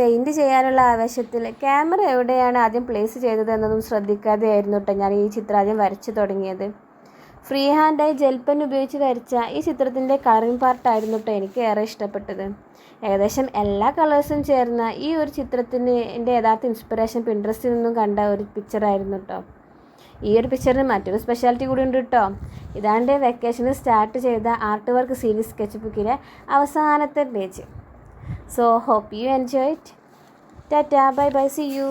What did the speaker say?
Paint ചെയ്യാനുള്ള ആവേശത്തിൽ camera എവിടെയാണ് ആദ്യം പ്ലേസ് ചെയ്തതെന്നതും ശ്രദ്ധിക്കാതെയായിരുന്നു കേട്ടോ ഞാൻ ഈ ചിത്രം ആദ്യം വരച്ചു തുടങ്ങിയത്. ഫ്രീ ഹാൻഡായി ജെൽ പെൻ ഉപയോഗിച്ച് വരച്ച ഈ ചിത്രത്തിൻ്റെ കളറിംഗ് പാർട്ടായിരുന്നു കേട്ടോ എനിക്ക് ഏറെ ഇഷ്ടപ്പെട്ടത്. ഏകദേശം എല്ലാ കളേഴ്സും ചേർന്ന ഈ ഒരു ചിത്രത്തിന് എൻ്റെ യഥാർത്ഥ ഇൻസ്പിറേഷൻ പിൻട്രസ്റ്റിൽ നിന്നും കണ്ട ഒരു പിക്ചറായിരുന്നു കേട്ടോ. ഈ ഒരു പിക്ചറിന് മറ്റൊരു സ്പെഷ്യാലിറ്റി കൂടി ഉണ്ട് കേട്ടോ. ഇതാണ്ട് വെക്കേഷനിൽ സ്റ്റാർട്ട് ചെയ്ത ആർട്ട് വർക്ക് സീരീസ് സ്കെച്ച് ബുക്കിലെ അവസാനത്തെ page. So hope you enjoyed. Tata, bye bye, see you.